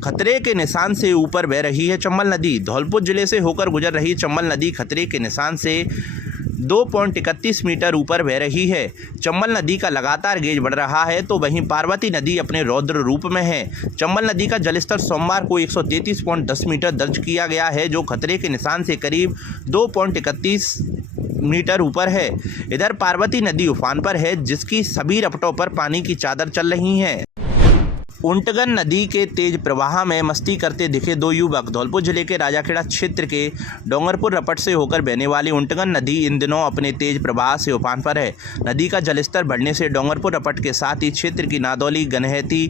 खतरे के निशान से ऊपर बह रही है चंबल नदी। धौलपुर जिले से होकर गुजर रही चंबल नदी खतरे के निशान से 2.31 मीटर ऊपर बह रही है। चंबल नदी का लगातार गेज बढ़ रहा है तो वहीं पार्वती नदी अपने रौद्र रूप में है। चंबल नदी का जलस्तर सोमवार को 133.10 मीटर दर्ज किया गया है, जो खतरे के निशान से करीब 2.31 मीटर ऊपर है। इधर पार्वती नदी उफान पर है, जिसकी सभी रपटों पर पानी की चादर चल रही है। ऊंटगन नदी के तेज प्रवाह में मस्ती करते दिखे दो युवक। धौलपुर जिले के राजाखेड़ा क्षेत्र के डोंगरपुर रपट से होकर बहने वाली ऊंटगन नदी इन दिनों अपने तेज प्रवाह से उफान पर है। नदी का जलस्तर बढ़ने से डोंगरपुर रपट के साथ ही क्षेत्र की नादौली गनहती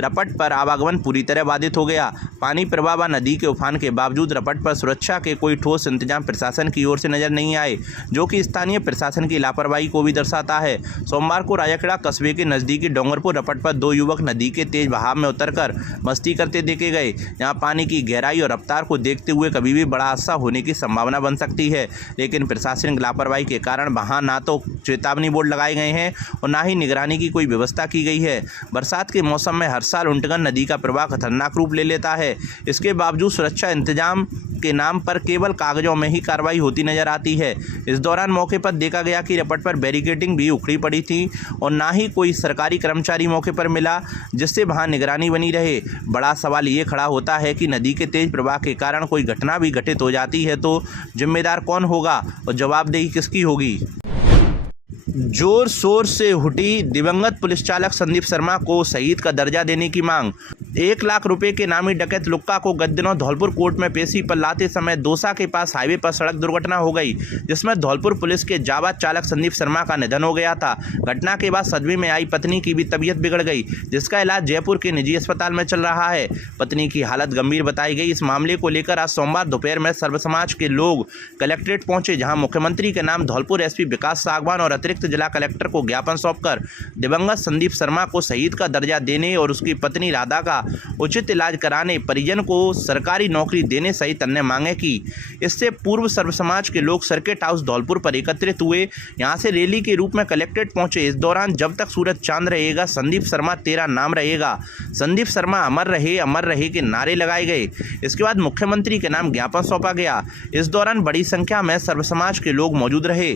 रपट पर आवागमन पूरी तरह बाधित हो गया। पानी प्रवाह व नदी के उफान के बावजूद रपट पर सुरक्षा के कोई ठोस इंतजाम प्रशासन की ओर से नजर नहीं आए, जो कि स्थानीय प्रशासन की लापरवाही को भी दर्शाता है। सोमवार को राजाखेड़ा कस्बे के नजदीकी डोंगरपुर रपट पर दो युवक नदी के तेज बहाव में उतरकर मस्ती करते देखे गए। यहां पानी की गहराई और रफ्तार को देखते हुए कभी भी बड़ा हादसा होने की संभावना बन सकती है, लेकिन प्रशासनिक लापरवाही के कारण वहां ना तो चेतावनी बोर्ड लगाए गए हैं और ना ही निगरानी की कोई व्यवस्था की गई है। बरसात के मौसम में हर साल ऊंटगन नदी का प्रवाह खतरनाक रूप ले लेता है। इसके बावजूद सुरक्षा इंतजाम के नाम पर केवल कागजों में ही कार्रवाई होती नजर आती है। इस दौरान मौके पर देखा गया कि रपट पर बैरिकेडिंग भी उखड़ी पड़ी थी और ना ही कोई सरकारी कर्मचारी मौके पर मिला, जिससे वहां निगरानी बनी रहे। बड़ा सवाल ये खड़ा होता है कि नदी के तेज प्रवाह के कारण कोई घटना भी घटित हो जाती है तो जिम्मेदार कौन होगा और जवाबदेही किसकी होगी। जोर शोर से उठी दिवंगत पुलिस चालक संदीप शर्मा को शहीद का दर्जा देने की मांग। 1 लाख रुपए के नामी डकैत लुक्का को गत दिनों धौलपुर कोर्ट में पेशी पर लाते समय दौसा के पास हाईवे पर सड़क दुर्घटना हो गई, जिसमें धौलपुर पुलिस के जाबाज चालक संदीप शर्मा का निधन हो गया था। घटना के बाद सदमे में आई पत्नी की भी तबीयत बिगड़ गई, जिसका इलाज जयपुर के निजी अस्पताल में चल रहा है। पत्नी की हालत गंभीर बताई गई। इस मामले को लेकर आज सोमवार दोपहर में सर्व समाज के लोग कलेक्ट्रेट पहुंचे, जहां मुख्यमंत्री के नाम धौलपुर एसपी विकास सागवान और अतिरिक्त जिला कलेक्टर को ज्ञापन सौंपकर दिवंगत संदीप शर्मा को शहीद का दर्जा देने और उसकी पत्नी राधा का उचित इलाज कराने, परिजन को सरकारी नौकरी देने सहित अन्य मांगे की। इससे पूर्व सर्व समाज के लोग सर्किट हाउस धौलपुर पर एकत्रित हुए, यहां से रैली के रूप में कलेक्ट्रेट पहुंचे। इस दौरान जब तक सूरज चांद रहेगा संदीप शर्मा तेरा नाम रहेगा, संदीप शर्मा अमर रहे के नारे लगाए गए। इसके बाद मुख्यमंत्री के नाम ज्ञापन सौंपा गया। इस दौरान बड़ी संख्या में सर्व समाज के लोग मौजूद रहे।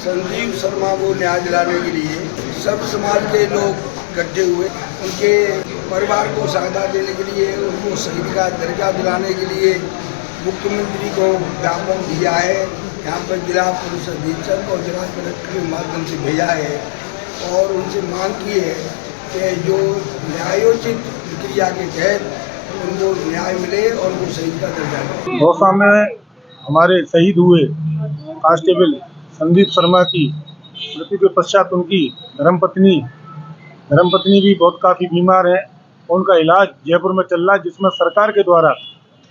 संदीप शर्मा को न्याय दिलाने के लिए सब समाज के लोग इकट्ठे हुए, उनके परिवार को सहायता देने के लिए, उनको शहीद का दर्जा दिलाने के लिए मुख्यमंत्री को ज्ञापन दिया है। यहाँ पर जिला पुलिस अधीक्षक और जिला कलेक्टर के माध्यम से भेजा है और उनसे मांग की है कि जो न्यायोचित प्रक्रिया के तहत उनको न्याय मिले और उनको शहीद का दर्जा मिले। दौसा में हमारे शहीद हुए कांस्टेबल संदीप शर्मा की मृत्यु के पश्चात उनकी धर्मपत्नी भी बहुत काफ़ी बीमार है। उनका इलाज जयपुर में चल रहा है, जिसमें सरकार के द्वारा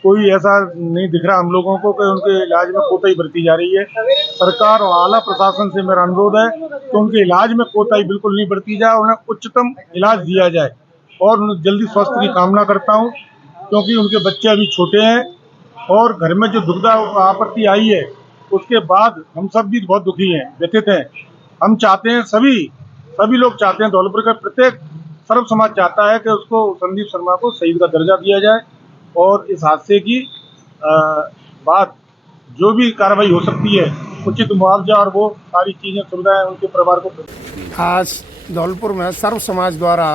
कोई ऐसा नहीं दिख रहा हम लोगों को कि उनके इलाज में कोताही बरती जा रही है। सरकार और आला प्रशासन से मेरा अनुरोध है कि उनके इलाज में कोताही बिल्कुल नहीं बरती जाए, उन्हें उच्चतम इलाज दिया जाए और उन्हें जल्दी स्वास्थ्य की कामना करता हूँ, क्योंकि उनके बच्चे अभी छोटे हैं और घर में जो दुविधा आपत्ति आई है उसके बाद हम सब भी बहुत दुखी हैं, व्यथित हैं। हम चाहते हैं, सभी लोग चाहते हैं, धौलपुर का प्रत्येक सर्व समाज चाहता है कि उसको संदीप शर्मा को शहीद का दर्जा दिया जाए और इस हादसे की बाद जो भी कार्रवाई हो सकती है, उचित मुआवजा और वो सारी चीज़ें सुविधाएं उनके परिवार को। आज धौलपुर में सर्व समाज द्वारा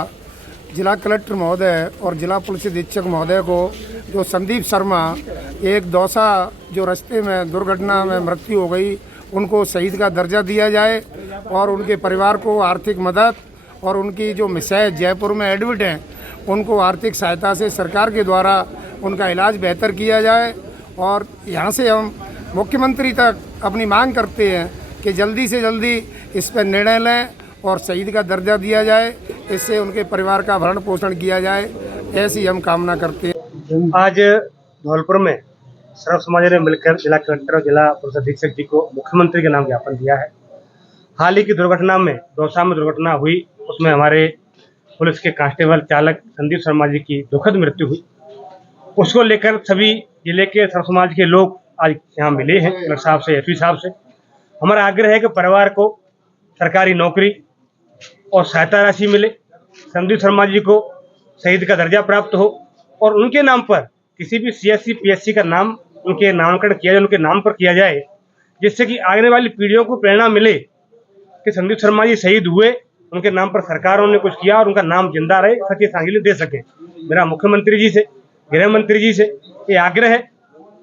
जिला कलेक्टर महोदय और जिला पुलिस अधीक्षक महोदय को जो संदीप शर्मा एक दौसा जो रास्ते में दुर्घटना में मृत्यु हो गई, उनको शहीद का दर्जा दिया जाए और उनके परिवार को आर्थिक मदद और उनकी जो मिसेज जयपुर में एडमिट हैं उनको आर्थिक सहायता से सरकार के द्वारा उनका इलाज बेहतर किया जाए। और यहाँ से हम मुख्यमंत्री तक अपनी मांग करते हैं कि जल्दी से जल्दी इस पर निर्णय लें और शहीद का दर्जा दिया जाए, इससे उनके परिवार का भरण पोषण किया जाए, ऐसी हम कामना करते हैं। आज धौलपुर में सर्व समाज ने मिलकर जिला कलेक्टर और जिला पुलिस अधीक्षक जी को मुख्यमंत्री के नाम ज्ञापन दिया है। हाल ही की दुर्घटना में दौसा में दुर्घटना हुई, उसमें हमारे पुलिस के कांस्टेबल चालक संदीप शर्मा जी की दुखद मृत्यु हुई। उसको लेकर सभी जिले के सर्व समाज के लोग आज यहाँ मिले हैं कलेक्टर साहब से, एसपी साहब से। हमारा आग्रह है कि परिवार को सरकारी नौकरी और सहायता राशि मिले, संदीप शर्मा जी को शहीद का दर्जा प्राप्त हो और उनके नाम पर किसी भी CSC PSC का नाम उनके नामकरण किया जाए, उनके नाम पर किया जाए, जिससे कि आने वाली पीढ़ियों को प्रेरणा मिले कि संदीप शर्मा जी शहीद हुए, उनके नाम पर सरकारों ने कुछ किया और उनका नाम जिंदा रहे, सच्ची श्रद्धांजलि दे सके। मेरा मुख्यमंत्री जी से, गृह मंत्री जी से ये आग्रह है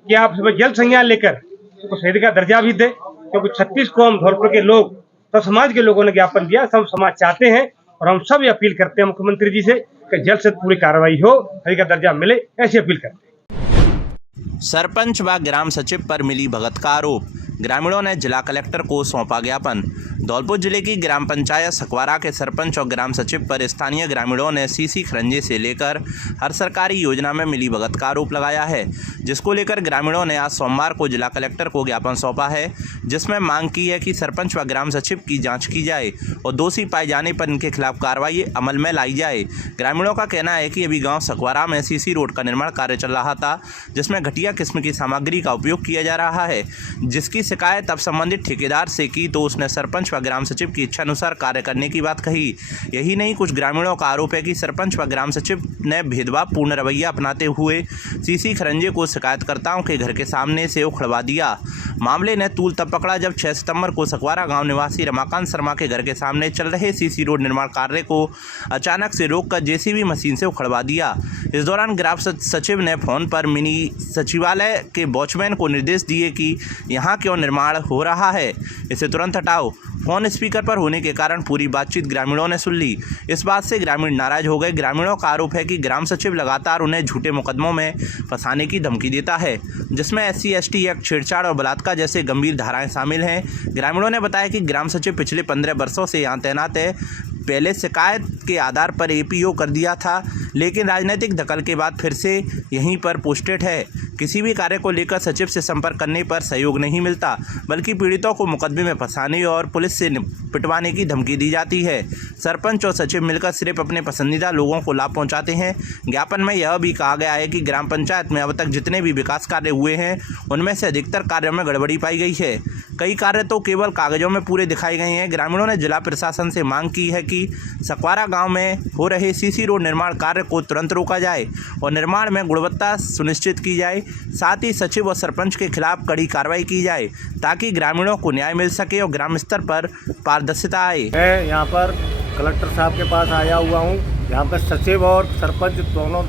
कि आप इसमें जल्द संज्ञान लेकर उनको शहीद का दर्जा भी दें, क्योंकि 36 कौम धौलपुर के लोग, सब समाज के लोगों ने ज्ञापन दिया, सब समाज चाहते हैं और हम सब ये अपील करते हैं मुख्यमंत्री जी से कि जल्द से पूरी कार्रवाई हो, शहीद का दर्जा मिले, ऐसी अपील करते हैं। सरपंच व ग्राम सचिव पर मिली भगत का आरोप, ग्रामीणों ने जिला कलेक्टर को सौंपा ज्ञापन। धौलपुर जिले की ग्राम पंचायत सकवारा के सरपंच और ग्राम सचिव पर स्थानीय ग्रामीणों ने सीसी खरंजे से लेकर हर सरकारी योजना में मिली भगत का आरोप लगाया है, जिसको लेकर ग्रामीणों ने आज सोमवार को जिला कलेक्टर को ज्ञापन सौंपा है, जिसमें मांग की है कि सरपंच व ग्राम सचिव की जांच की जाए और दोषी पाए जाने पर इनके खिलाफ कार्रवाई अमल में लाई जाए। ग्रामीणों का कहना है कि अभी गाँव सकवारा में सीसी रोड का निर्माण कार्य चल रहा था, जिसमें घटिया किस्म की सामग्री का उपयोग किया जा रहा है, जिसकी शिकायत अब संबंधित ठेकेदार से की तो उसने सरपंच व ग्राम सचिव की इच्छानुसार कार्य करने की बात कही। यही नहीं, कुछ ग्रामीणों का आरोप है कि सरपंच व ग्राम सचिव ने भेदभावपूर्ण रवैया अपनाते हुए सीसी खरंजे को शिकायतकर्ताओं के घर के सामने से उखड़वा दिया। मामले ने तूल तब पकड़ा जब 6 सितंबर को सकवारा गांव निवासी रमाकांत शर्मा के घर के सामने चल रहे सीसी रोड निर्माण कार्य को अचानक से रोककर जेसीबी मशीन से उखड़वा दिया। इस दौरान ग्राम सचिव ने फोन पर मिनी सचिवालय के वॉचमैन को निर्देश दिए कि यहाँ क्यों निर्माण हो रहा है, इसे तुरंत हटाओ। फोन स्पीकर पर होने के कारण पूरी बातचीत ग्रामीणों ने सुन ली। इस बात से ग्रामीण नाराज हो गए। ग्रामीणों का आरोप है कि ग्राम सचिव लगातार उन्हें झूठे मुकदमों में फंसाने की धमकी देता है, जिसमें SC ST एक्ट, छेड़छाड़ और बलात्कार जैसे गंभीर धाराएं शामिल हैं। ग्रामीणों ने बताया कि ग्राम सचिव पिछले 15 वर्षों से यहाँ तैनात है। पहले शिकायत के आधार पर APO कर दिया था, लेकिन राजनीतिक दखल के बाद फिर से यहीं पर पोस्टेड है। किसी भी कार्य को लेकर सचिव से संपर्क करने पर सहयोग नहीं मिलता, बल्कि पीड़ितों को मुकदमे में फंसाने और पुलिस से पिटवाने की धमकी दी जाती है। सरपंच और सचिव मिलकर सिर्फ अपने पसंदीदा लोगों को लाभ पहुंचाते हैं। ज्ञापन में यह भी कहा गया है कि ग्राम पंचायत में अब तक जितने भी विकास कार्य हुए हैं, उनमें से अधिकतर कार्यों में गड़बड़ी पाई गई है। कई कार्य तो केवल कागजों में पूरे दिखाए गए हैं। ग्रामीणों ने जिला प्रशासन से मांग की है कि सकवारा गांव में हो रहे सीसी रोड निर्माण कार्य को तुरंत रोका जाए और निर्माण में गुणवत्ता सुनिश्चित की जाए। साथ ही सचिव और सरपंच के खिलाफ कड़ी कार्रवाई की जाए, ताकि ग्रामीणों को न्याय मिल सके और ग्राम स्तर पर पारदर्शिता आए। मैं यहाँ पर कलेक्टर साहब के पास आया हुआ हूँ। यहाँ पर सचिव और सरपंच दोनों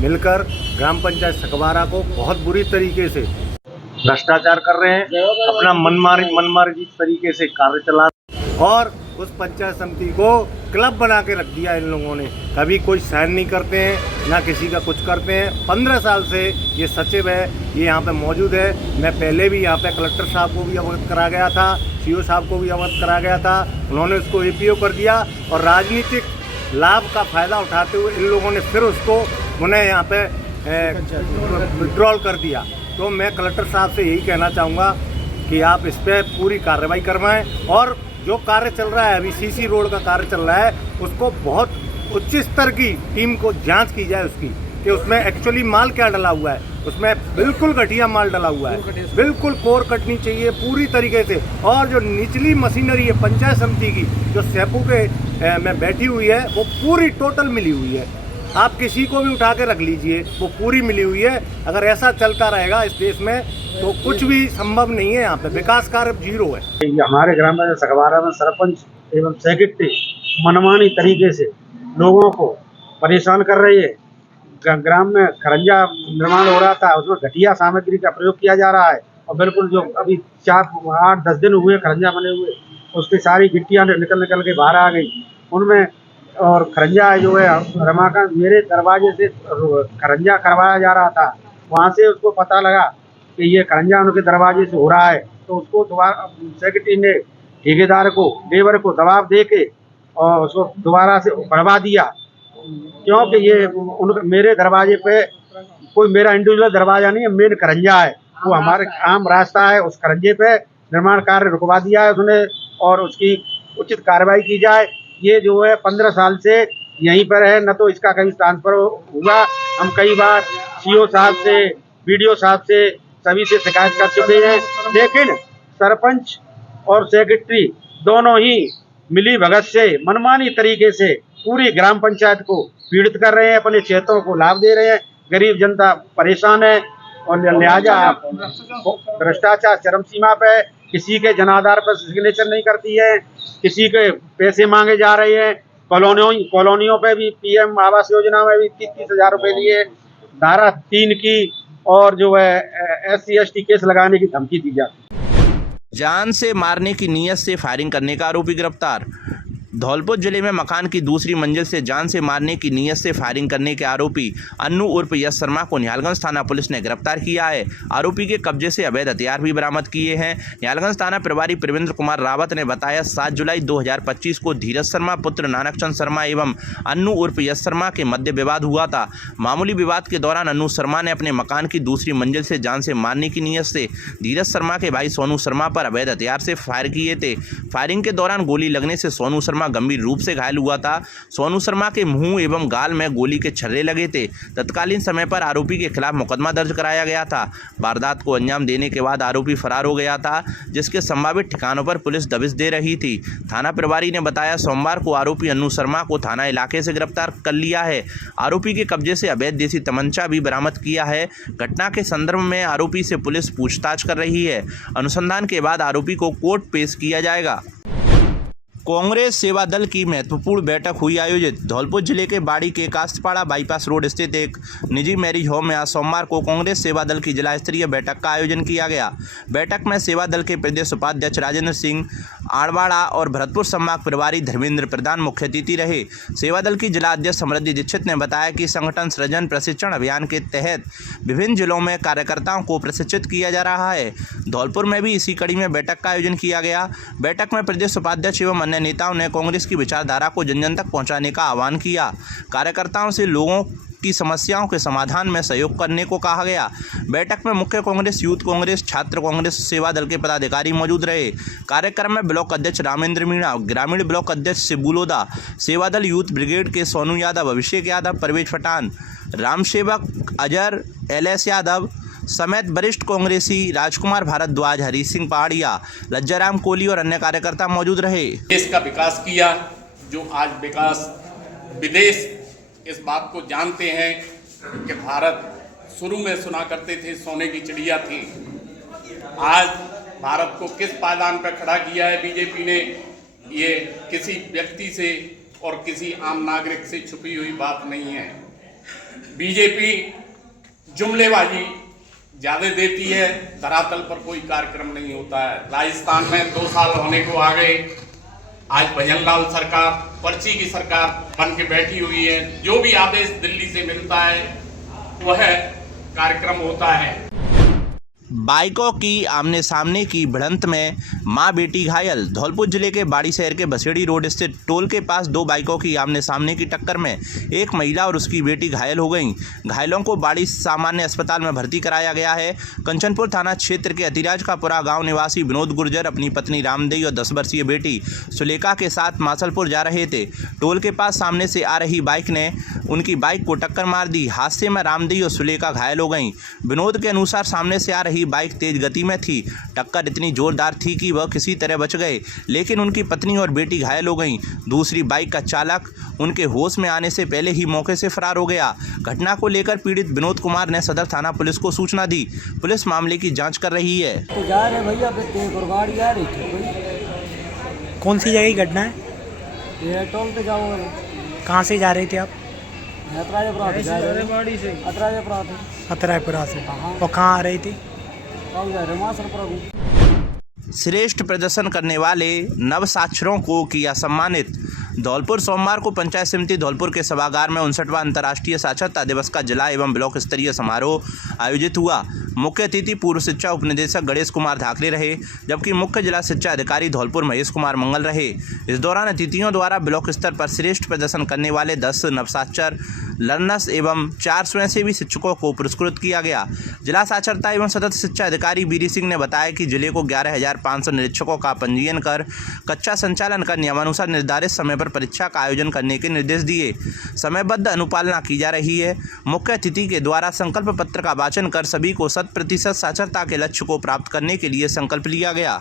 मिलकर ग्राम पंचायत सकवारा को बहुत बुरी तरीके से भ्रष्टाचार कर रहे हैं, अपना मनमार्जी तरीके से कार्य चला और उस पंचायत समिति को क्लब बना के रख दिया इन लोगों ने। कभी कोई साइन नहीं करते हैं, ना किसी का कुछ करते हैं। 15 साल से ये सचिव है, ये यहाँ पे मौजूद है। मैं पहले भी यहाँ पे कलेक्टर साहब को भी अवगत करा गया था, CO साहब को भी अवगत करा गया था। उन्होंने उसको APO कर दिया और राजनीतिक लाभ का फ़ायदा उठाते हुए इन लोगों ने फिर उसको उन्हें यहाँ पे विड्रॉल कर दिया। तो मैं कलेक्टर साहब से यही कहना चाहूँगा कि आप इस पर पूरी कार्रवाई करवाएं और जो कार्य चल रहा है, अभी CC रोड का कार्य चल रहा है, उसको बहुत उच्च स्तर की टीम को जांच की जाए उसकी कि उसमें एक्चुअली माल क्या डला हुआ है। उसमें बिल्कुल घटिया माल डला हुआ है, बिल्कुल कोर कटनी चाहिए पूरी तरीके से। और जो निचली मशीनरी है पंचायत समिति की, जो सेपू के में बैठी हुई है, वो पूरी टोटल मिली हुई है। आप किसी को भी उठा के रख लीजिए, वो पूरी मिली हुई है। अगर ऐसा चलता रहेगा इस देश में तो कुछ भी संभव नहीं है। यहाँ पे विकास कार्य 0 है। हमारे ग्राम पंचायत सकवारा में सरपंच एवं सेक्रेटरी मनमानी तरीके से लोगों को परेशान कर रही है। ग्राम में खरंजा निर्माण हो रहा था, उसमें घटिया सामग्री का प्रयोग किया जा रहा है और बिल्कुल जो अभी 4-8-10 दिन हुए खरंजा बने हुए, उसकी सारी गिट्टियाँ निकल के बाहर आ गई उनमें। और खरंजा जो है रमाकांत मेरे दरवाजे से खरंजा करवाया जा रहा था, वहाँ से उसको पता लगा कि ये खरंजा उनके दरवाजे से हो रहा है, तो उसको दोबारा सेक्रेटरी ने ठेकेदार को, लेबर को दबाव दे के और उसको दोबारा से बढ़वा दिया, क्योंकि ये मेरे दरवाजे पे कोई मेरा इंडिविजुअल दरवाजा नहीं है, मेन खरंजा है, वो हमारे आम रास्ता है। उस खरंजे पे निर्माण कार्य रुकवा दिया है उसने और उसकी उचित कार्रवाई की जाए। ये जो है 15 साल से यहीं पर है, न तो इसका कहीं ट्रांसफर हुआ। हम कई बार CO साहब से, BDO साहब से, सभी से शिकायत कर चुके हैं, लेकिन सरपंच और सेक्रेटरी दोनों ही मिली भगत से मनमानी तरीके से पूरी ग्राम पंचायत को पीड़ित कर रहे हैं, अपने क्षेत्रों को लाभ दे रहे हैं, गरीब जनता परेशान है और लिहाजा भ्रष्टाचार चरम सीमा पे है। किसी के जनाधार पर सिग्नेचर नहीं करती है, किसी के पैसे मांगे जा रहे हैं। कॉलोनियों पे भी पीएम आवास योजना में भी 30-30 हजार रुपए लिए, धारा 3 की और जो है SC/ST केस लगाने की धमकी दी जाती। जान से मारने की नीयत से फायरिंग करने का आरोपी गिरफ्तार। धौलपुर जिले में मकान की दूसरी मंजिल से जान से मारने की नीयत से फायरिंग करने के आरोपी अन्नू उर्फ यश शर्मा को निहालगंज थाना पुलिस ने गिरफ्तार किया है। आरोपी के कब्जे से अवैध हथियार भी बरामद किए हैं। निहालगंज थाना प्रभारी प्रवींद्र कुमार रावत ने बताया 7 जुलाई 2025 को धीरज शर्मा पुत्र नानक चंद शर्मा एवं अन्नू उर्फ यश शर्मा के मध्य विवाद हुआ था। मामूली विवाद के दौरान अन्नू शर्मा ने अपने मकान की दूसरी मंजिल से जान से मारने की नीयत से धीरज शर्मा के भाई सोनू शर्मा पर अवैध हथियार से फायर किए थे। फायरिंग के दौरान गोली लगने से सोनू शर्मा गंभीर रूप से घायल हुआ था। सोनू शर्मा के मुंह एवं गाल में गोली के छर्रे लगे थे। तत्कालीन समय पर आरोपी के खिलाफ मुकदमा दर्ज कराया गया था। वारदात को अंजाम देने के बाद आरोपी फरार हो गया था, जिसके संभावित ठिकानों पर पुलिस दबिश दे रही थी। थाना प्रभारी ने बताया सोमवार को आरोपी अन्नू शर्मा को थाना इलाके से गिरफ्तार कर लिया है। आरोपी के कब्जे से अवैध देसी तमंचा भी बरामद किया है। घटना के संदर्भ में आरोपी से पुलिस पूछताछ कर रही है। अनुसंधान के बाद आरोपी को कोर्ट पेश किया जाएगा। कांग्रेस सेवा दल की महत्वपूर्ण बैठक हुई आयोजित। धौलपुर जिले के बाड़ी के कास्तपाड़ा बाईपास रोड स्थित एक निजी मैरिज होम में आज सोमवार को कांग्रेस सेवा दल की जिला स्तरीय बैठक का आयोजन किया गया। बैठक में सेवा दल के प्रदेश उपाध्यक्ष राजेंद्र सिंह आड़वाड़ा और भरतपुर संभाग प्रभारी धर्मेंद्र प्रधान मुख्य अतिथि रहे। सेवा दल की जिला अध्यक्ष समृद्धि दीक्षित ने बताया कि संगठन सृजन प्रशिक्षण अभियान के तहत विभिन्न जिलों में कार्यकर्ताओं को प्रशिक्षित किया जा रहा है। धौलपुर में भी इसी कड़ी में बैठक का आयोजन किया गया। बैठक में प्रदेश उपाध्यक्ष एवं अन्य नेताओं ने कांग्रेस की विचारधारा को जन जन तक पहुंचाने का आह्वान किया। कार्यकर्ताओं से लोगों की समस्याओं के समाधान में सहयोग करने को कहा गया। बैठक में मुख्य कांग्रेस, यूथ कांग्रेस, छात्र कांग्रेस, सेवा दल के पदाधिकारी मौजूद रहे। कार्यक्रम में ब्लॉक अध्यक्ष रामेंद्र मीणा, ग्रामीण ब्लॉक अध्यक्ष शिबू लोधा, सेवा दल यूथ ब्रिगेड के सोनू यादव, अभिषेक यादव, परवेज पठान, राम सेवक अजर, LS यादव समेत वरिष्ठ कांग्रेसी राजकुमार भारद्वाज, हरी सिंह पहाड़िया, लज्जाराम कोहली और अन्य कार्यकर्ता मौजूद रहे। देश का विकास किया, जो आज विकास विदेश इस बात को जानते हैं कि भारत शुरू में सुना करते थे सोने की चिड़िया थी। आज भारत को किस पायदान पर खड़ा किया है बीजेपी ने, ये किसी व्यक्ति से और किसी आम नागरिक से छुपी हुई बात नहीं है। बीजेपी जुमलेबाजी ज़्यादा देती है, धरातल पर कोई कार्यक्रम नहीं होता है। राजस्थान में 2 साल होने को आ गए, आज भजनलाल सरकार पर्ची की सरकार बन के बैठी हुई है। जो भी आदेश दिल्ली से मिलता है वह कार्यक्रम होता है। बाइकों की आमने सामने की भिड़ंत में मां बेटी घायल। धौलपुर जिले के बाड़ी शहर के बसेड़ी रोड स्थित टोल के पास 2 बाइकों की आमने सामने की टक्कर में एक महिला और उसकी बेटी घायल हो गईं। घायलों को बाड़ी सामान्य अस्पताल में भर्ती कराया गया है। कंचनपुर थाना क्षेत्र के अतिराज का पुरा गांव निवासी विनोद गुर्जर अपनी पत्नी रामदेवी और 10 वर्षीय बेटी सुलेखा के साथ मासलपुर जा रहे थे। टोल के पास सामने से आ रही बाइक ने उनकी बाइक को टक्कर मार दी। हादसे में रामदेवी और सुलेखा घायल हो गईं। विनोद के अनुसार सामने से आ रही बाइक तेज गति में थी। टक्कर इतनी जोरदार थी कि वह किसी तरह बच गए, लेकिन उनकी पत्नी और बेटी घायल हो गईं। दूसरी बाइक का चालक उनके होश में आने से पहले ही मौके से फरार हो गया। घटना को लेकर पीड़ित विनोद कुमार ने सदर थाना पुलिस को सूचना दी। पुलिस मामले की जांच कर रही है। तो जा रहे भैया, गाड़ी आ रही थी। कौन सी जगह की घटना है? ये टोल पे जाओ। कहाँ से जा रहे थे आप? अतरायपुरा से। और कहाँ आ रहे थे? श्रेष्ठ प्रदर्शन करने वाले नवसाक्षरों को किया सम्मानित। धौलपुर सोमवार को पंचायत समिति धौलपुर के सभागार में 59वां अंतर्राष्ट्रीय साक्षरता दिवस का जिला एवं ब्लॉक स्तरीय समारोह आयोजित हुआ। मुख्य अतिथि पूर्व शिक्षा उपनिदेशक गणेश कुमार धाकरे रहे, जबकि मुख्य जिला शिक्षा अधिकारी धौलपुर महेश कुमार मंगल रहे। इस दौरान अतिथियों द्वारा ब्लॉक स्तर पर श्रेष्ठ प्रदर्शन करने वाले 10 नवसाक्षर लर्नर्स एवं 4 स्वयंसेवी शिक्षकों को पुरस्कृत किया गया। जिला साक्षरता एवं सतत शिक्षा अधिकारी बीरी सिंह ने बताया कि जिले को 11,500 निरीक्षकों का पंजीयन कर कक्षा संचालन कर नियमानुसार निर्धारित समय पर परीक्षा का आयोजन करने के निर्देश दिए। समयबद्ध अनुपालना की जा रही है। मुख्य अतिथि के द्वारा संकल्प पत्र का वाचन कर सभी को 100% साक्षरता के लक्ष्य को प्राप्त करने के लिए संकल्प लिया गया।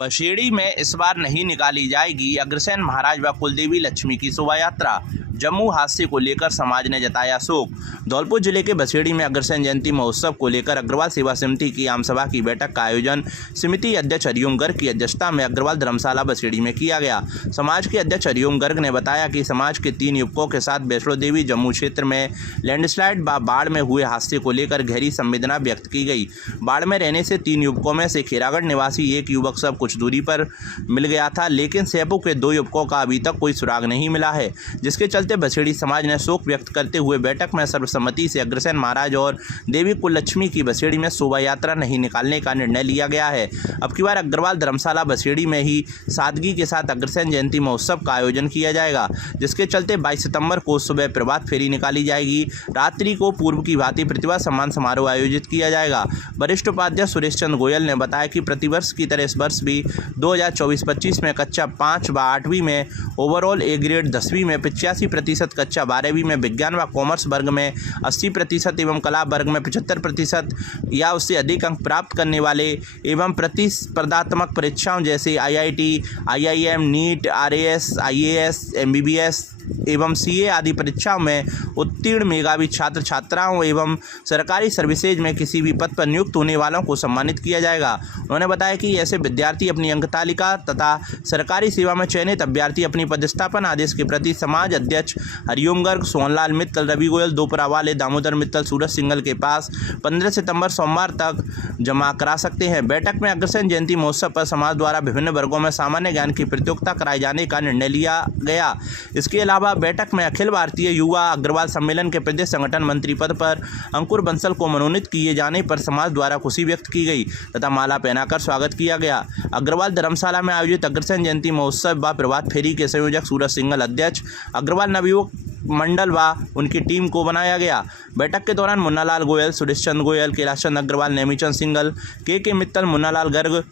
बसेड़ी में इस बार नहीं निकाली जाएगी अग्रसेन महाराज व कुलदेवी लक्ष्मी की शोभा यात्रा। जम्मू हादसे को लेकर समाज ने जताया शोक। धौलपुर जिले के बसेड़ी में अग्रसेन जयंती महोत्सव को लेकर अग्रवाल सेवा समिति की आम सभा की बैठक का आयोजन समिति अध्यक्ष हरिओम गर्ग की अध्यक्षता में अग्रवाल धर्मशाला बसेड़ी में किया गया। समाज के अध्यक्ष हरिओम गर्ग ने बताया कि समाज के 3 युवकों के साथ वैष्णो देवी जम्मू क्षेत्र में लैंडस्लाइड व बाढ़ में हुए हादसे को लेकर गहरी संवेदना व्यक्त की गई। बाढ़ में रहने से 3 युवकों में से खेरागढ़ निवासी एक युवक सब कुछ दूरी पर मिल गया था, लेकिन सेपू के 2 युवकों का अभी तक कोई सुराग नहीं मिला है, जिसके चलते बसेड़ी समाज ने शोक व्यक्त करते हुए बैठक में सर्वसम्मति से अग्रसेन महाराज और देवी कुललक्ष्मी की बसेड़ी में शोभा यात्रा नहीं निकालने का निर्णय लिया गया है। अब की बार अग्रवाल धर्मशाला बसेड़ी में ही सादगी के साथ अग्रसेन जयंती महोत्सव का आयोजन किया जाएगा, जिसके चलते 22 सितंबर को सुबह प्रभात फेरी निकाली जाएगी। रात्रि को पूर्व की भांति प्रतिभा सम्मान समारोह आयोजित किया जाएगा। वरिष्ठ उपाध्यक्ष सुरेश चंद्र गोयल ने बताया कि प्रतिवर्ष की तरह इस वर्ष भी 2024-25 में कक्षा 5 व 8वीं में ओवरऑल ए ग्रेड, 10वीं में 85%, कक्षा 12वीं में विज्ञान व कॉमर्स वर्ग में 80% एवं कला वर्ग में 75% या उससे अधिक अंक प्राप्त करने वाले एवं प्रतिस्पर्धात्मक परीक्षाओं जैसे IIT, IIM, NEET, RAS, IAS, MBBS एवं CA आदि परीक्षाओं में उत्तीर्ण मेधावी छात्र छात्राओं एवं सरकारी सर्विसेज में किसी भी पद पर नियुक्त होने वालों को सम्मानित किया जाएगा। उन्होंने बताया कि ऐसे विद्यार्थी अपनी अंक तालिका तथा सरकारी सेवा में चयनित अभ्यर्थी अपनी पदस्थापन आदेश के प्रति समाज अध्यक्ष हरिओम गर्ग, सोहनलाल मित्तल, रवि गोयल, दोपरा वाले, दामोदर मित्तल, सूरज सिंघल के पास 15 सितंबर सोमवार तक जमा करा सकते हैं। बैठक में अग्रसेन जयंती महोत्सव पर समाज द्वारा विभिन्न वर्गों में सामान्य ज्ञान की प्रतियोगिता कराए जाने का निर्णय लिया गया। इसके अलावा बैठक में अखिल भारतीय युवा अग्रवाल सम्मेलन के प्रदेश संगठन मंत्री पद पर अंकुर बंसल को मनोनीत किए जाने पर समाज द्वारा खुशी व्यक्त की गई तथा माला पहनाकर स्वागत किया गया। अग्रवाल धर्मशाला में आयोजित अग्रसेन जयंती महोत्सव व प्रभात फेरी के संयोजक सूरज सिंघल अध्यक्ष अग्रवाल नवयुवक मंडल व उनकी टीम को बनाया गया। बैठक के दौरान मुन्नालाल गोयल, सुरेश चंद्र गोयल, कैलाश चंद अग्रवाल, नेमीचंद सिंघल, के मित्तल, मुन्नालाल गर्ग,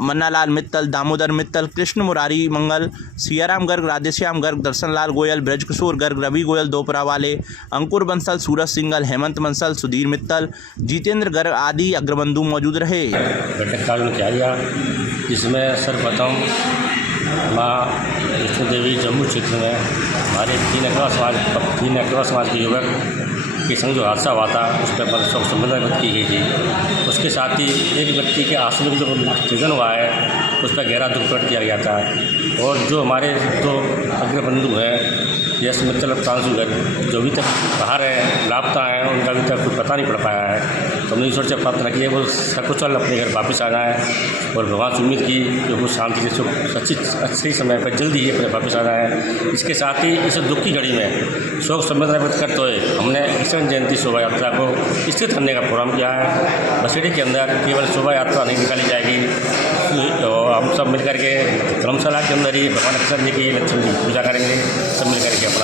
मन्नालाल मित्तल, दामोदर मित्तल, कृष्ण मुरारी मंगल, सियाराम गर्ग, राधेश्याम गर्ग, दर्शनलाल गोयल, ब्रजकिशोर गर्ग, रवि गोयल, दोपरा वाले, अंकुर बंसल, सूरज सिंघल, हेमंत बंसल, सुधीर मित्तल, जितेंद्र गर्ग आदि अग्रबंधु मौजूद रहे। बैठक का आयोजन किया गया, जिसमें सर्वप्रथम माँ वैष्णो देवी जम्मू क्षेत्र में हमारे 3 अग्रवाल समाज के युवक के संग जो हादसा हुआ था उस पर शोक संवेदना व्यक्त की गई थी। उसके साथ ही एक व्यक्ति के आकस्मिक जो निधन हुआ है उस पर गहरा दुख प्रकट किया गया था। और जो हमारे 2 अग्रबंधु हैं यश मित्तल और प्रांशु गर्ग जो अभी तक बाहर है, लापता है, उनका अभी तक कुछ पता नहीं पड़ पाया है, तो हमने ईश्वर से प्रार्थना की है वो सकुशल अपने घर वापस आ जाए और भगवान से उम्मीद की कि वो शांति से अच्छे समय पर जल्दी ही अपने वापस आ जाए। इसके साथ ही इस दुख की घड़ी में शोक संवेदना व्यक्त करते हुए हमने अग्रसेन जयंती शोभा यात्रा को स्थित करने का प्रोग्राम किया है। बसेड़ी के अंदर केवल शोभा यात्रा नहीं निकाली जाएगी और हम सब मिलकर के धर्मशाला के अंदर ही भगवान अग्रसेन जी की लक्ष्मी जी पूजा करेंगे, सब मिलकर के अपना।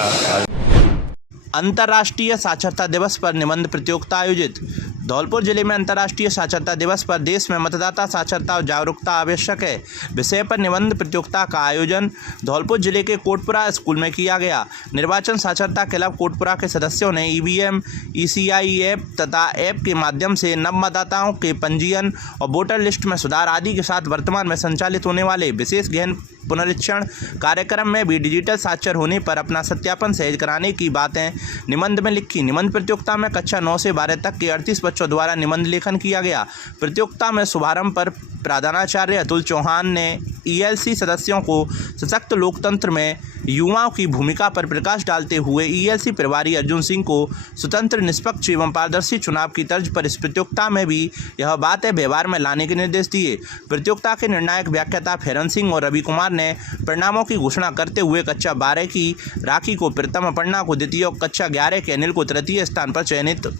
अंतर्राष्ट्रीय साक्षरता दिवस पर निबंध प्रतियोगिता आयोजित। धौलपुर जिले में अंतर्राष्ट्रीय साक्षरता दिवस पर देश में मतदाता साक्षरता और जागरूकता आवश्यक है विषय पर निबंध प्रतियोगिता का आयोजन धौलपुर जिले के कोटपुरा स्कूल में किया गया। निर्वाचन साक्षरता क्लब कोटपुरा के सदस्यों ने EVM, ECI ऐप तथा ऐप के माध्यम से नव मतदाताओं के पंजीयन और वोटर लिस्ट में सुधार आदि के साथ वर्तमान में संचालित होने वाले विशेष गहन पुनरीक्षण कार्यक्रम में भी डिजिटल साक्षर होने पर अपना सत्यापन सहज कराने की बातें निबंध में लिखी। निबंध प्रतियोगिता में कक्षा 9 से 12 तक के 38 बच्चों द्वारा निबंध लेखन किया गया। प्रतियोगिता में शुभारंभ पर प्रधानाचार्य अतुल चौहान ने ELC सदस्यों को सशक्त लोकतंत्र में युवाओं की भूमिका पर प्रकाश डालते हुए ELC प्रभारी अर्जुन सिंह को स्वतंत्र, निष्पक्ष एवं पारदर्शी चुनाव की तर्ज पर इस प्रतियोगिता में भी यह बातें व्यवहार में लाने के निर्देश दिए। प्रतियोगिता के निर्णायक व्याख्याता फेरन सिंह और रवि कुमार ने परिणामों की घोषणा करते हुए कक्षा 12 की राखी को प्रथम, अपर्णा को द्वितीय और कक्षा 11 के अनिल को तृतीय स्थान पर चयनित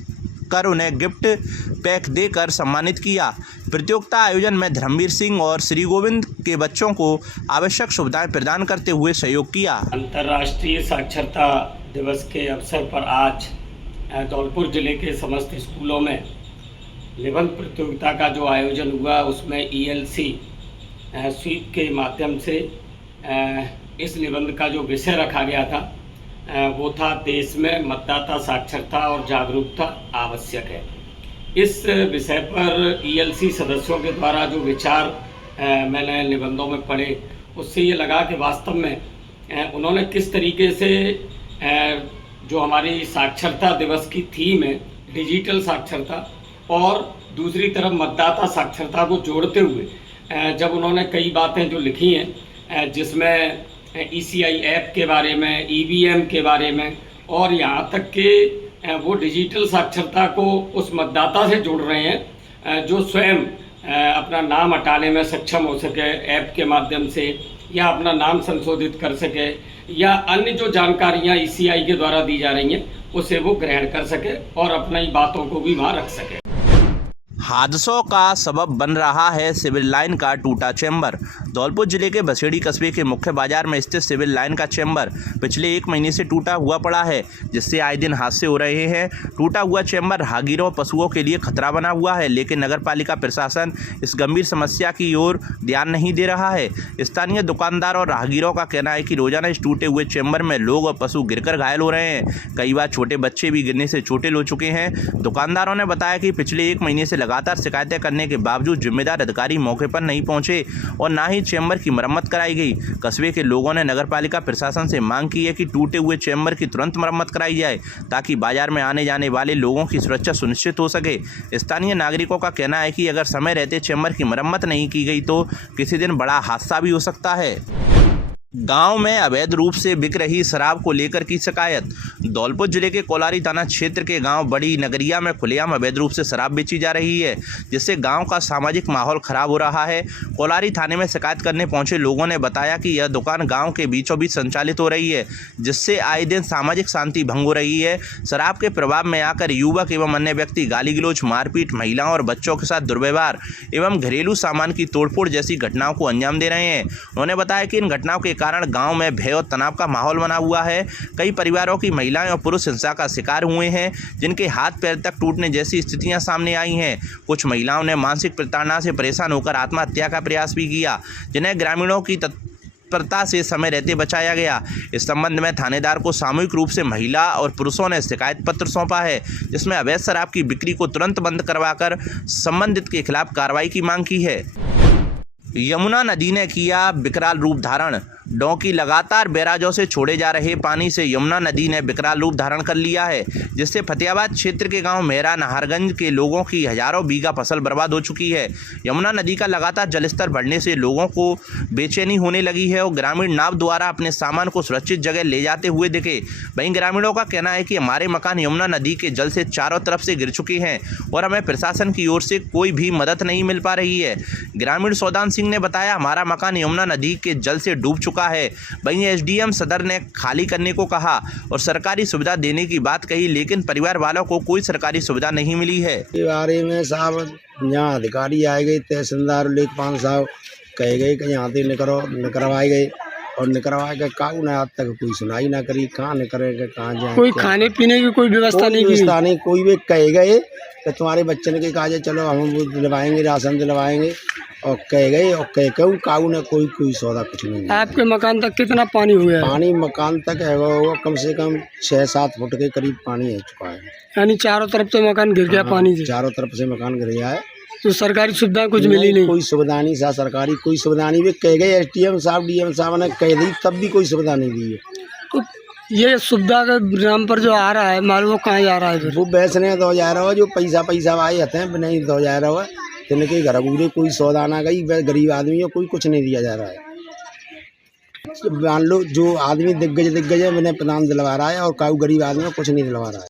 कर उन्हें गिफ्ट पैक देकर सम्मानित किया। प्रतियोगिता आयोजन में धर्मवीर सिंह और श्री गोविंद के बच्चों को आवश्यक सुविधाएं प्रदान करते हुए सहयोग किया। अंतर्राष्ट्रीय साक्षरता दिवस के अवसर पर आज धौलपुर जिले के समस्त स्कूलों में निबंध प्रतियोगिता का जो आयोजन हुआ उसमें ELC स्वीप के माध्यम से इस निबंध का जो विषय रखा गया था वो था देश में मतदाता साक्षरता और जागरूकता आवश्यक है। इस विषय पर ELC सदस्यों के द्वारा जो विचार मैंने निबंधों में पढ़े उससे ये लगा कि वास्तव में उन्होंने किस तरीके से जो हमारी साक्षरता दिवस की थीम है डिजिटल साक्षरता और दूसरी तरफ मतदाता साक्षरता को जोड़ते हुए जब उन्होंने कई बातें जो लिखी हैं जिसमें ECI ऐप के बारे में, EVM के बारे में और यहाँ तक कि वो डिजिटल साक्षरता को उस मतदाता से जोड़ रहे हैं जो स्वयं अपना नाम हटाने में सक्षम हो सके ऐप के माध्यम से, या अपना नाम संशोधित कर सके, या अन्य जो जानकारियाँ ECI के द्वारा दी जा रही हैं उसे वो ग्रहण कर सके और अपनी बातों को भी वहाँ रख सके। हादसों का सबब बन रहा है सिविल लाइन का टूटा चैम्बर। धौलपुर जिले के बसेड़ी कस्बे के मुख्य बाजार में स्थित सिविल लाइन का चैम्बर पिछले 1 महीने से टूटा हुआ पड़ा है, जिससे आए दिन हादसे हो रहे हैं। टूटा हुआ चैम्बर राहगीरों और पशुओं के लिए खतरा बना हुआ है, लेकिन नगरपालिका प्रशासन इस गंभीर समस्या की ओर ध्यान नहीं दे रहा है। स्थानीय दुकानदार और राहगीरों का कहना है कि रोजाना इस टूटे हुए चैम्बर में लोग और पशु गिरकर घायल हो रहे हैं। कई बार छोटे बच्चे भी गिरने से चोटिल हो चुके हैं। दुकानदारों ने बताया कि पिछले 1 महीने से लगातार शिकायतें करने के बावजूद जिम्मेदार अधिकारी मौके पर नहीं पहुंचे और ना ही चैम्बर की मरम्मत कराई गई। कस्बे के लोगों ने नगरपालिका प्रशासन से मांग की है कि टूटे हुए चैम्बर की तुरंत मरम्मत कराई जाए ताकि बाजार में आने जाने वाले लोगों की सुरक्षा सुनिश्चित हो सके। स्थानीय नागरिकों का कहना है कि अगर समय रहते चैम्बर की मरम्मत नहीं की गई तो किसी दिन बड़ा हादसा भी हो सकता है। गांव में अवैध रूप से बिक रही शराब को लेकर की शिकायत। धौलपुर जिले के कोलारी थाना क्षेत्र के गांव बड़ी नगरिया में खुलेआम अवैध रूप से शराब बेची जा रही है, जिससे गांव का सामाजिक माहौल खराब हो रहा है। कोलारी थाने में शिकायत करने पहुंचे लोगों ने बताया कि यह दुकान गांव के बीचों बीच संचालित हो रही है, जिससे आए दिन सामाजिक शांति भंग हो रही है। शराब के प्रभाव में आकर युवक एवं अन्य व्यक्ति गाली गलौज, मारपीट, महिलाओं और बच्चों के साथ दुर्व्यवहार एवं घरेलू सामान की तोड़फोड़ जैसी घटनाओं को अंजाम दे रहे हैं। उन्होंने बताया कि इन घटनाओं के कारण गांव में भय और तनाव का माहौल बना हुआ है। कई परिवारों की महिलाएं और पुरुष हिंसा का शिकार हुए हैं, जिनके हाथ पैर तक टूटने जैसी स्थितियां सामने आई हैं। कुछ महिलाओं ने मानसिक प्रताड़ना से परेशान होकर आत्महत्या का प्रयास भी किया, जिन्हें ग्रामीणों की तत्परता से समय रहते बचाया गया। इस संबंध में थानेदार को सामूहिक रूप से महिला और पुरुषों ने शिकायत पत्र सौंपा है, जिसमें अवैध शराब की बिक्री को तुरंत बंद करवाकर संबंधित के खिलाफ कार्रवाई की मांग की है। यमुना नदी ने किया विकराल रूप धारण। डोंकी लगातार बैराजों से छोड़े जा रहे पानी से यमुना नदी ने विकराल रूप धारण कर लिया है, जिससे फतेहाबाद क्षेत्र के गांव मेहरा नाहरगंज के लोगों की हजारों बीघा फसल बर्बाद हो चुकी है। यमुना नदी का लगातार जलस्तर बढ़ने से लोगों को बेचैनी होने लगी है और ग्रामीण नाव द्वारा अपने सामान को सुरक्षित जगह ले जाते हुए दिखे। वहीं ग्रामीणों का कहना है कि हमारे मकान यमुना नदी के जल से चारों तरफ से गिर चुके हैं और हमें प्रशासन की ओर से कोई भी मदद नहीं मिल पा रही है। ग्रामीण सौदान सिंह ने बताया, हमारा मकान यमुना नदी के जल से डूब चुका है। वहीं एसडीएम सदर ने खाली करने को कहा और सरकारी सुविधा देने की बात कही, लेकिन परिवार वालों को कोई सरकारी सुविधा नहीं मिली है। के बारे में साहब यहाँ अधिकारी आए गए, तहसीलदार लेखपाल साहब कहे गए कि यहाँ से निकलवाए गए और निकलवाए गए, काऊ ने आज तक कोई सुनाई ना करी। कहाँ निकलेगा, कहाँ जाए, कोई खाने पीने की कोई व्यवस्था नहीं, कोई भी कहे गए कि तुम्हारे बच्चन के काजे चलो हम दिलवाएंगे, राशन दिलवाएंगे और कह गए और कहूँ काऊ ने कोई सौदा कुछ नहीं। आपके मकान तक कितना पानी हुआ है? पानी मकान तक है वो कम से कम 6-7 फुट के करीब पानी हो चुका है। यानी चारों तरफ से मकान गिर गया पानी से? चारों तरफ से मकान गिर गया है। तो सरकारी सुविधा कुछ मिली नहीं? कोई सुविधा नहीं सा, सरकारी कोई सुविधा नहीं। भी कह गए एसडीएम साहब, डीएम साहब ने कह दी, तब भी कोई सुविधा नहीं दी है। तो ये सुविधा के नाम पर जो आ रहा है माल, वो कहाँ जा रहा है? वो बेचने दो जा रहा है, जो पैसा आए जाते हैं नहीं दो जा रहा है। जिनके घर पूरे कोई सौदा ना गई, गरीब आदमी है, कोई कुछ नहीं दिया जा रहा है। मान लो जो आदमी दिग्गज है मैंने प्रदान दिलवा रहा है और काऊ गरीब आदमी कुछ नहीं दिलवा रहा है।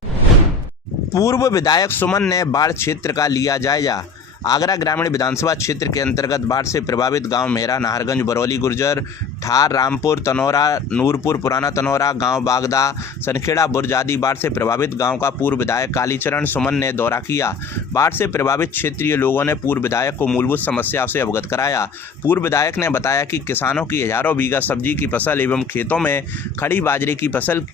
पूर्व विधायक सुमन ने बाढ़ क्षेत्र का लिया जायजा। आगरा ग्रामीण विधानसभा क्षेत्र के अंतर्गत बाढ़ से प्रभावित गांव मेहरा नाहरगंज, बरौली गुर्जर, ठार, रामपुर, तनौरा, नूरपुर, पुराना तनौरा, गांव बागदा, सनखेड़ा, बुर्ज आदि बाढ़ से प्रभावित गांव का पूर्व विधायक कालीचरण सुमन ने दौरा किया। बाढ़ से प्रभावित क्षेत्रीय लोगों ने पूर्व विधायक को मूलभूत समस्याओं से अवगत कराया। पूर्व विधायक ने बताया कि किसानों की हजारों बीघा सब्जी की फसल एवं खेतों में खड़ी बाजरे की फसल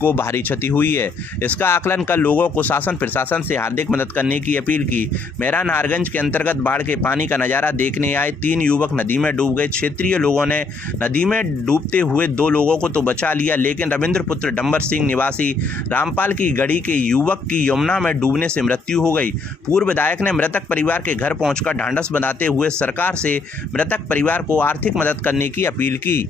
को भारी क्षति हुई है। इसका आकलन कर लोगों को शासन प्रशासन से हार्दिक मदद करने की अपील की। मेहरा नाहरगंज के अंतर्गत बाढ़ के पानी का नज़ारा देखने आए 3 युवक नदी में डूब गए। क्षेत्रीय लोगों ने नदी में डूबते हुए 2 लोगों को तो बचा लिया, लेकिन रविंद्र पुत्र डंबर सिंह निवासी रामपाल की गढ़ी के युवक की यमुना में डूबने से मृत्यु हो गई। पूर्व विधायक ने मृतक परिवार के घर पहुंचकर ढांढस बंधाते हुए सरकार से मृतक परिवार को आर्थिक मदद करने की अपील की।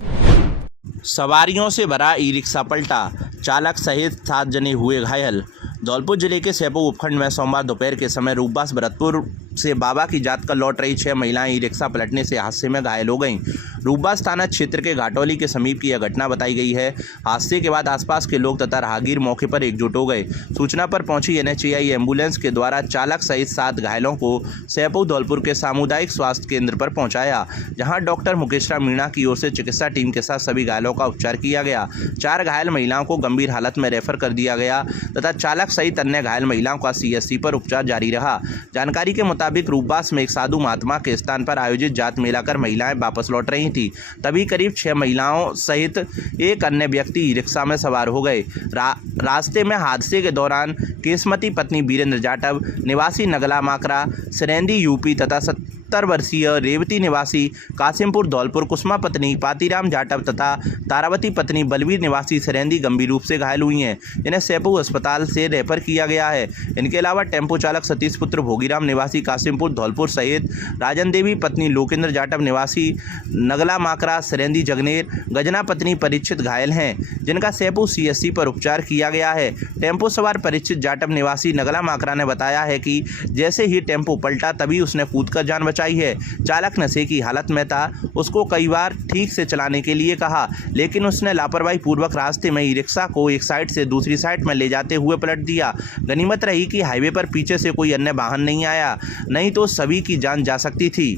सवारियों से भरा ई रिक्शा पलटा। चालक सहित 7 जने हुए घायल। धौलपुर जिले के सेपो उपखंड में सोमवार दोपहर के समय रूपबास भरतपुर से बाबा की जात कर लौट रही 6 महिलाएं ई रिक्शा पलटने से हादसे में घायल हो गईं। रूपबास थाना क्षेत्र के घाटोली के समीप की यह घटना बताई गई है। हादसे के बाद आसपास के लोग तथा राहगीर मौके पर एकजुट हो गए। सूचना पर पहुंची NHAI एम्बुलेंस के द्वारा चालक सहित 7 घायलों को सेपो धौलपुर के सामुदायिक स्वास्थ्य केंद्र पर पहुंचाया, जहां डॉक्टर मुकेशरा मीणा की ओर से चिकित्सा टीम के साथ सभी घायलों का उपचार किया गया। 4 घायल महिलाओं को गंभीर हालत में रेफर कर दिया गया तथा चालक सहित अन्य घायल महिलाओं का CSC पर उपचार जारी रहा। जानकारी के मुताबिक रूपबास में एक साधु महात्मा के स्थान पर आयोजित जात मेला कर महिलाएं वापस लौट रही थी। तभी करीब 6 महिलाओं सहित एक अन्य व्यक्ति ई रिक्शा में सवार हो गए। रास्ते में हादसे के दौरान केसमती पत्नी वीरेंद्र जाटव निवासी नगला माकरा सरेंदी UP तथा 70 वर्षीय रेवती निवासी कासिमपुर धौलपुर कुसुमा पत्नी पातीराम जाटव तथा तारावती पत्नी बलवीर निवासी सरेंदी गंभीर रूप से घायल हुई हैं। इन्हें सेपू अस्पताल से रेफर किया गया है। इनके अलावा टेम्पो चालक सतीश पुत्र भोगीराम निवासी कासिमपुर धौलपुर सहित राजन देवी पत्नी लोकेंद्र जाटव निवासी नगला माकरा सरेंदी जगनेर गजना पत्नी परीक्षित घायल हैं, जिनका सेपू CSC पर उपचार किया गया है। टेम्पो सवार परीक्षित जाटव निवासी नगला माकरा ने बताया है कि जैसे ही टेम्पो पलटा तभी उसने कूदकर जान बचाई है। चालक नशे की हालत में था। उसको कई बार ठीक से चलाने के लिए कहा, लेकिन उसने लापरवाही पूर्वक रास्ते में ई रिक्शा को एक साइड से दूसरी साइड में ले जाते हुए पलट दिया। गनीमत रही कि हाईवे पर पीछे से कोई अन्य वाहन नहीं आया, नहीं तो सभी की जान जा सकती थी।